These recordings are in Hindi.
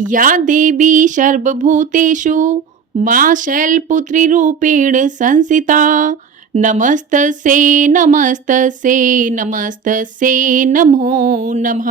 या देवी सर्वभूतेषु मां शैलपुत्री रूपेण संस्थिता। नमस्तस्यै नमस्तस्यै नमस्तस्यै नमो नमः।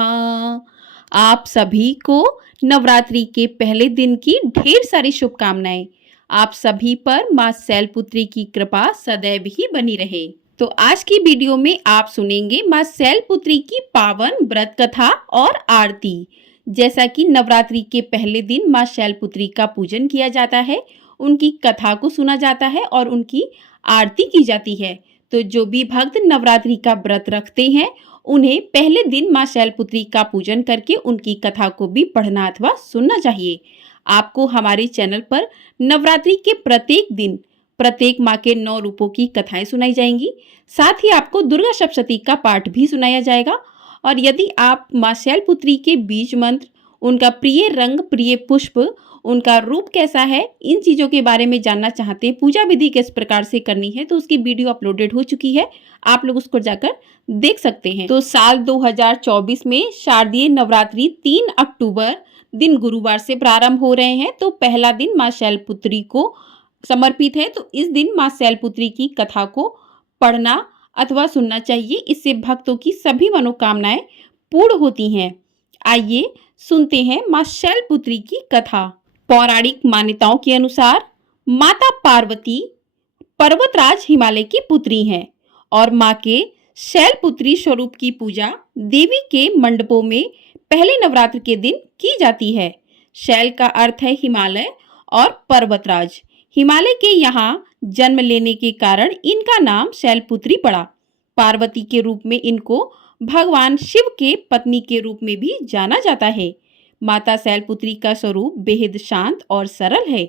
आप सभी को नवरात्रि के पहले दिन की ढेर सारी शुभकामनाएं। आप सभी पर मां शैलपुत्री की कृपा सदैव ही बनी रहे। तो आज की वीडियो में आप सुनेंगे मां शैलपुत्री की पावन व्रत कथा और आरती। जैसा कि नवरात्रि के पहले दिन मां शैलपुत्री का पूजन किया जाता है, उनकी कथा को सुना जाता है और उनकी आरती की जाती है। तो जो भी भक्त नवरात्रि का व्रत रखते हैं, उन्हें पहले दिन मां शैलपुत्री का पूजन करके उनकी कथा को भी पढ़ना अथवा सुनना चाहिए। आपको हमारे चैनल पर नवरात्रि के प्रत्येक दिन प्रत्येक माँ के 9 रूपों की कथाएं सुनाई जाएंगी। साथ ही आपको दुर्गा सप्तशती का पाठ भी सुनाया जाएगा। और यदि आप मां शैलपुत्री के बीज मंत्र, उनका प्रिय रंग, प्रिय पुष्प, उनका रूप कैसा है, इन चीज़ों के बारे में जानना चाहते हैं, पूजा विधि किस प्रकार से करनी है, तो उसकी वीडियो अपलोडेड हो चुकी है, आप लोग उसको जाकर देख सकते हैं। तो साल 2024 में शारदीय नवरात्रि 3 अक्टूबर दिन गुरुवार से प्रारंभ हो रहे हैं। तो पहला दिन मां शैलपुत्री को समर्पित है। तो इस दिन मां शैलपुत्री की कथा को पढ़ना अथवा सुनना चाहिए। इससे भक्तों की सभी मनोकामनाएं पूर्ण होती हैं। आइए सुनते हैं मां शैलपुत्री की कथा। पौराणिक मान्यताओं के अनुसार माता पार्वती पर्वतराज हिमालय की पुत्री हैं और मां के शैलपुत्री स्वरूप की पूजा देवी के मंडपों में पहले नवरात्र के दिन की जाती है। शैल का अर्थ है हिमालय और पर्वतराज। हिमालय के यहाँ जन्म लेने के कारण इनका नाम शैलपुत्री पड़ा। पार्वती के रूप में इनको भगवान शिव के पत्नी के रूप में भी जाना जाता है। माता शैलपुत्री का स्वरूप बेहद शांत और सरल है।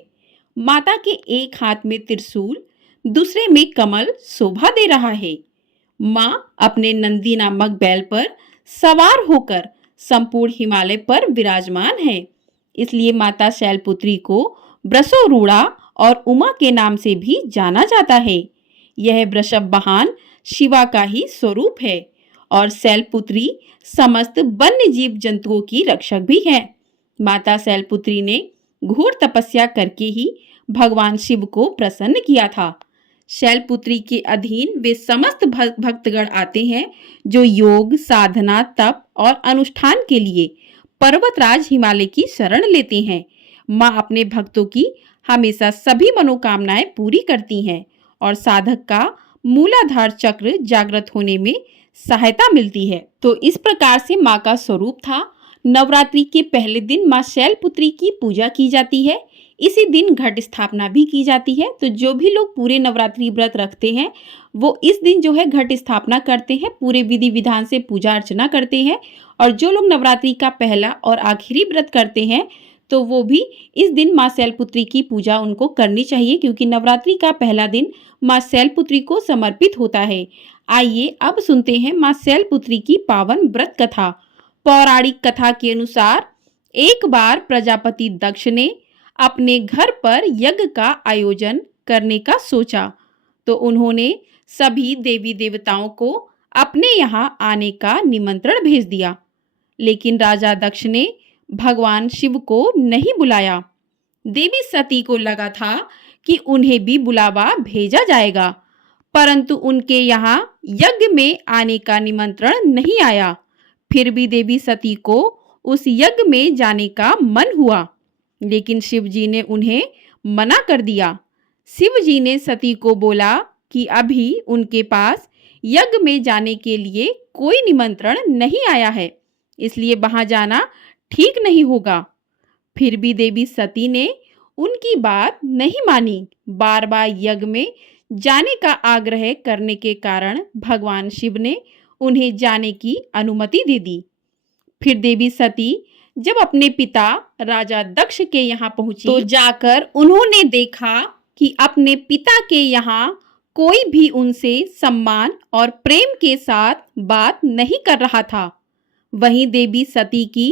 माता के एक हाथ में त्रिशूल, दूसरे में कमल शोभा दे रहा है। मां अपने नंदी नामक बैल पर सवार होकर संपूर्ण हिमालय पर विराजमान है। इसलिए माता शैलपुत्री को वृषोरूढ़ा और उमा के नाम से भी जाना जाता है। यह वृषभ वाहन शिवा का ही स्वरूप है और शैलपुत्री समस्त वन्य जीव जंतुओं की रक्षक भी है। माता शैलपुत्री ने घोर तपस्या करके ही भगवान शिव को प्रसन्न किया था। शैलपुत्री के अधीन वे समस्त भक्तगण आते हैं जो योग, साधना, तप और अनुष्ठान के लिए पर्वतराज हिमालय की शरण लेते हैं। माँ अपने भक्तों की हमेशा सभी मनोकामनाएं पूरी करती हैं और साधक का मूलाधार चक्र जागृत होने में सहायता मिलती है। तो इस प्रकार से माँ का स्वरूप था। नवरात्रि के पहले दिन माँ शैलपुत्री की पूजा की जाती है। इसी दिन घट स्थापना भी की जाती है। तो जो भी लोग पूरे नवरात्रि व्रत रखते हैं, वो इस दिन जो है घट स्थापना करते हैं, पूरे विधि विधान से पूजा अर्चना करते हैं। और जो लोग नवरात्रि का पहला और आखिरी व्रत करते हैं, तो वो भी इस दिन मां शैलपुत्री की पूजा उनको करनी चाहिए, क्योंकि नवरात्रि का पहला दिन मां शैलपुत्री को समर्पित होता है। आइए अब सुनते हैं मां शैलपुत्री की पावन व्रत कथा। पौराणिक कथा के अनुसार एक बार प्रजापति दक्ष ने अपने घर पर यज्ञ का आयोजन करने का सोचा, तो उन्होंने सभी देवी देवताओं को अपने यहाँ आने का निमंत्रण भेज दिया। लेकिन राजा दक्ष ने भगवान शिव को नहीं बुलाया। देवी सती को लगा था कि उन्हें भी बुलावा भेजा जाएगा, परंतु उनके यहाँ यज्ञ में आने का निमंत्रण नहीं आया। फिर भी देवी सती को उस यज्ञ में जाने का मन हुआ, लेकिन शिव जी ने उन्हें मना कर दिया। शिव जी ने सती को बोला कि अभी उनके पास यज्ञ में जाने के लिए कोई निमंत्रण नहीं आया है, इसलिए वहां जाना ठीक नहीं होगा। फिर भी देवी सती ने उनकी बात नहीं मानी। बार बार यज्ञ में जाने का आग्रह करने के कारण भगवान शिव ने उन्हें जाने की अनुमति दे दी। फिर देवी सती जब अपने पिता राजा दक्ष के यहाँ पहुंची, तो जाकर उन्होंने देखा कि अपने पिता के यहाँ कोई भी उनसे सम्मान और प्रेम के साथ बात नहीं कर रहा था। वहीं देवी सती की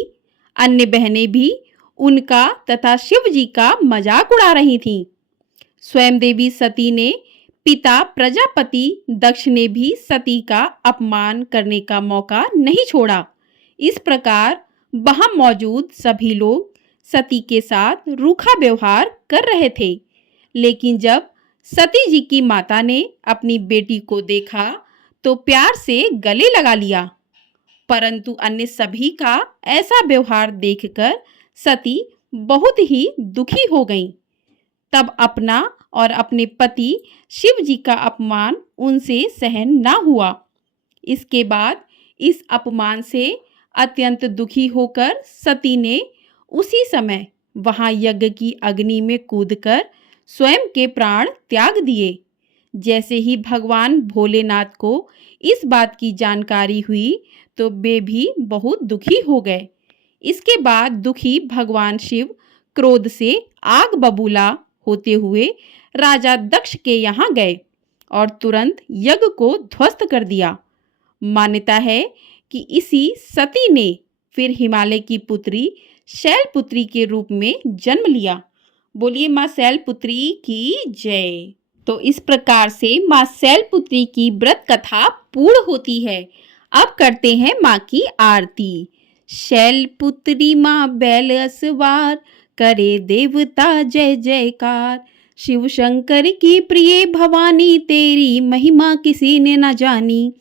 अन्य बहनें भी उनका तथा शिव जी का मजाक उड़ा रही थीं। स्वयं देवी सती ने पिता प्रजापति दक्ष ने भी सती का अपमान करने का मौका नहीं छोड़ा। इस प्रकार वहां मौजूद सभी लोग सती के साथ रूखा व्यवहार कर रहे थे। लेकिन जब सती जी की माता ने अपनी बेटी को देखा तो प्यार से गले लगा लिया। परंतु अन्य सभी का ऐसा व्यवहार देखकर सती बहुत ही दुखी हो गईं। तब अपना और अपने पति शिव जी का अपमान उनसे सहन ना हुआ। इसके बाद इस अपमान से अत्यंत दुखी होकर सती ने उसी समय वहां यज्ञ की अग्नि में कूदकर स्वयं के प्राण त्याग दिए। जैसे ही भगवान भोलेनाथ को इस बात की जानकारी हुई तो वे भी बहुत दुखी हो गए। इसके बाद दुखी भगवान शिव क्रोध से आग बबूला होते हुए राजा दक्ष के यहाँ गए और तुरंत यज्ञ को ध्वस्त कर दिया। मान्यता है कि इसी सती ने फिर हिमालय की पुत्री शैलपुत्री के रूप में जन्म लिया। बोलिए माँ शैलपुत्री की जय। तो इस प्रकार से माँ शैलपुत्री की व्रत कथा पूर्ण होती है। अब करते हैं माँ की आरती। शैलपुत्री माँ बैल असवार, करे देवता जय जयकार। शिव शंकर की प्रिय भवानी, तेरी महिमा किसी ने न जानी।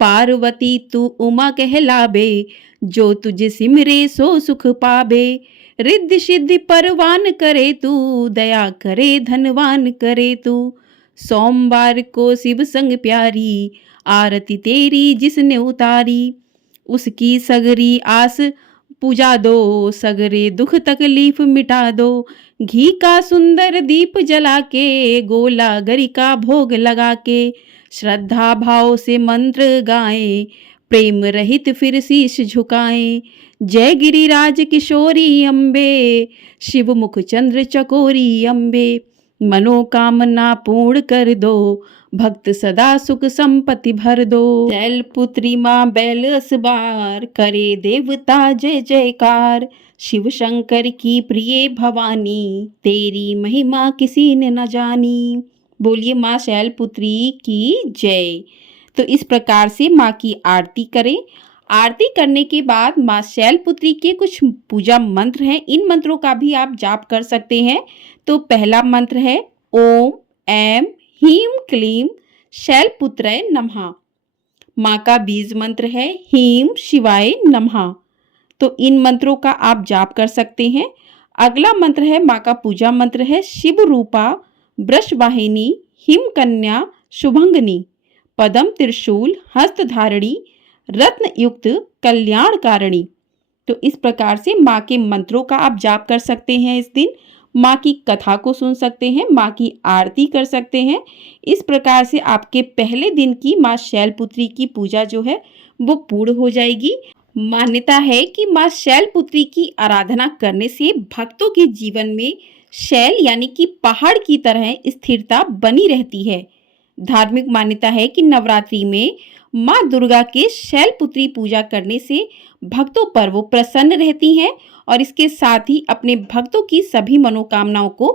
पार्वती तू उमा कहलाबे, जो तुझ सिमरे सो सुख पाबे। रिद्धि सिद्धि परवान करे तू, दया करे धनवान करे तू। सोमवार को शिव संग प्यारी, आरती तेरी जिसने उतारी। उसकी सगरी आस पूजा दो, सगरे दुख तकलीफ मिटा दो। घी का सुंदर दीप जला के, गोला गरी का भोग लगा के। श्रद्धा भाव से मंत्र गाएं, प्रेम रहित फिर शीश झुकाएं। जय गिरिराज किशोरी अम्बे, शिव मुख चंद्र चकोरी अम्बे। मनोकामना पूर्ण कर दो, भक्त सदा सुख संपत्ति भर दो। शैलपुत्री माँ बैल असवार, करे देवता जय जयकार। शिव शंकर की प्रिय भवानी, तेरी महिमा किसी ने न जानी। बोलिए माँ शैलपुत्री की जय। तो इस प्रकार से माँ की आरती करें। आरती करने के बाद माँ शैलपुत्री के कुछ पूजा मंत्र हैं, इन मंत्रों का भी आप जाप कर सकते हैं। तो पहला मंत्र है ओम ऐं ह्रीं क्लीं शैलपुत्राय नमः। माँ का बीज मंत्र है ह्रीं शिवाय नमः। तो इन मंत्रों का आप जाप कर सकते हैं। अगला मंत्र है माँ का पूजा मंत्र है शिव रूपा वृषवाहिनी हिम कन्या शुभंगनी। पदम त्रिशूल हस्तधारिणी, रत्न युक्त कल्याणकारिणी। तो इस प्रकार से माँ के मंत्रों का आप जाप कर सकते हैं। इस दिन माँ की कथा को सुन सकते हैं, माँ की आरती कर सकते हैं। इस प्रकार से आपके पहले दिन की माँ शैलपुत्री की पूजा जो है वो पूर्ण हो जाएगी। मान्यता है कि माँ शैलपुत्री की आराधना करने से भक्तों के जीवन में शैल यानी कि पहाड़ की तरह स्थिरता बनी रहती है। धार्मिक मान्यता है कि नवरात्रि में माँ दुर्गा के शैलपुत्री पूजा करने से भक्तों पर वो प्रसन्न रहती हैं और इसके साथ ही अपने भक्तों की सभी मनोकामनाओं को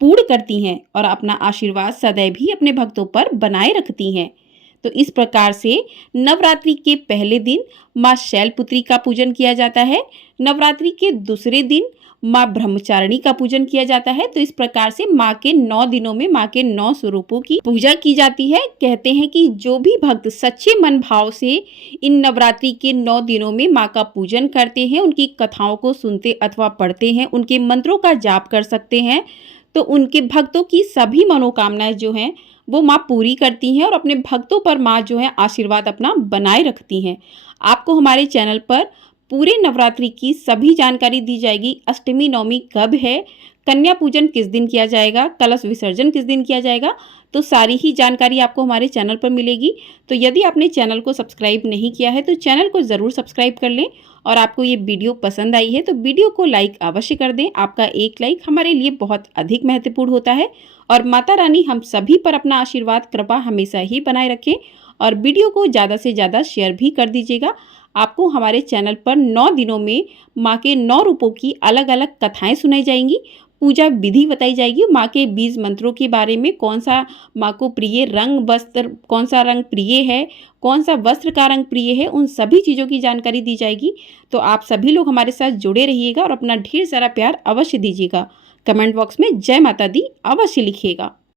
पूर्ण करती हैं और अपना आशीर्वाद सदैव ही अपने भक्तों पर बनाए रखती हैं। तो इस प्रकार से नवरात्रि के पहले दिन माँ शैलपुत्री का पूजन किया जाता है। नवरात्रि के दूसरे दिन माँ ब्रह्मचारिणी का पूजन किया जाता है। तो इस प्रकार से माँ के 9 दिनों में माँ के 9 स्वरूपों की पूजा की जाती है। कहते हैं कि जो भी भक्त सच्चे मन भाव से इन नवरात्रि के 9 दिनों में माँ का पूजन करते हैं, उनकी कथाओं को सुनते अथवा पढ़ते हैं, उनके मंत्रों का जाप कर सकते हैं, तो उनके भक्तों की सभी मनोकामनाएं जो हैं वो माँ पूरी करती हैं और अपने भक्तों पर माँ जो है आशीर्वाद अपना बनाए रखती हैं। आपको हमारे चैनल पर पूरे नवरात्रि की सभी जानकारी दी जाएगी। अष्टमी नवमी कब है, कन्या पूजन किस दिन किया जाएगा, कलश विसर्जन किस दिन किया जाएगा, तो सारी ही जानकारी आपको हमारे चैनल पर मिलेगी। तो यदि आपने चैनल को सब्सक्राइब नहीं किया है तो चैनल को ज़रूर सब्सक्राइब कर लें और आपको ये वीडियो पसंद आई है तो वीडियो को लाइक अवश्य कर दें। आपका एक लाइक हमारे लिए बहुत अधिक महत्वपूर्ण होता है और माता रानी हम सभी पर अपना आशीर्वाद कृपा हमेशा ही बनाए रखें और वीडियो को ज़्यादा से ज़्यादा शेयर भी कर दीजिएगा। आपको हमारे चैनल पर 9 दिनों में माँ के 9 रूपों की अलग अलग कथाएं सुनाई जाएंगी। पूजा विधि बताई जाएगी, माँ के बीज मंत्रों के बारे में, कौन सा माँ को प्रिय रंग वस्त्र, कौन सा रंग प्रिय है, कौन सा वस्त्र का रंग प्रिय है, उन सभी चीज़ों की जानकारी दी जाएगी। तो आप सभी लोग हमारे साथ जुड़े रहिएगा और अपना ढेर सारा प्यार अवश्य दीजिएगा। कमेंट बॉक्स में जय माता दी अवश्य लिखिएगा।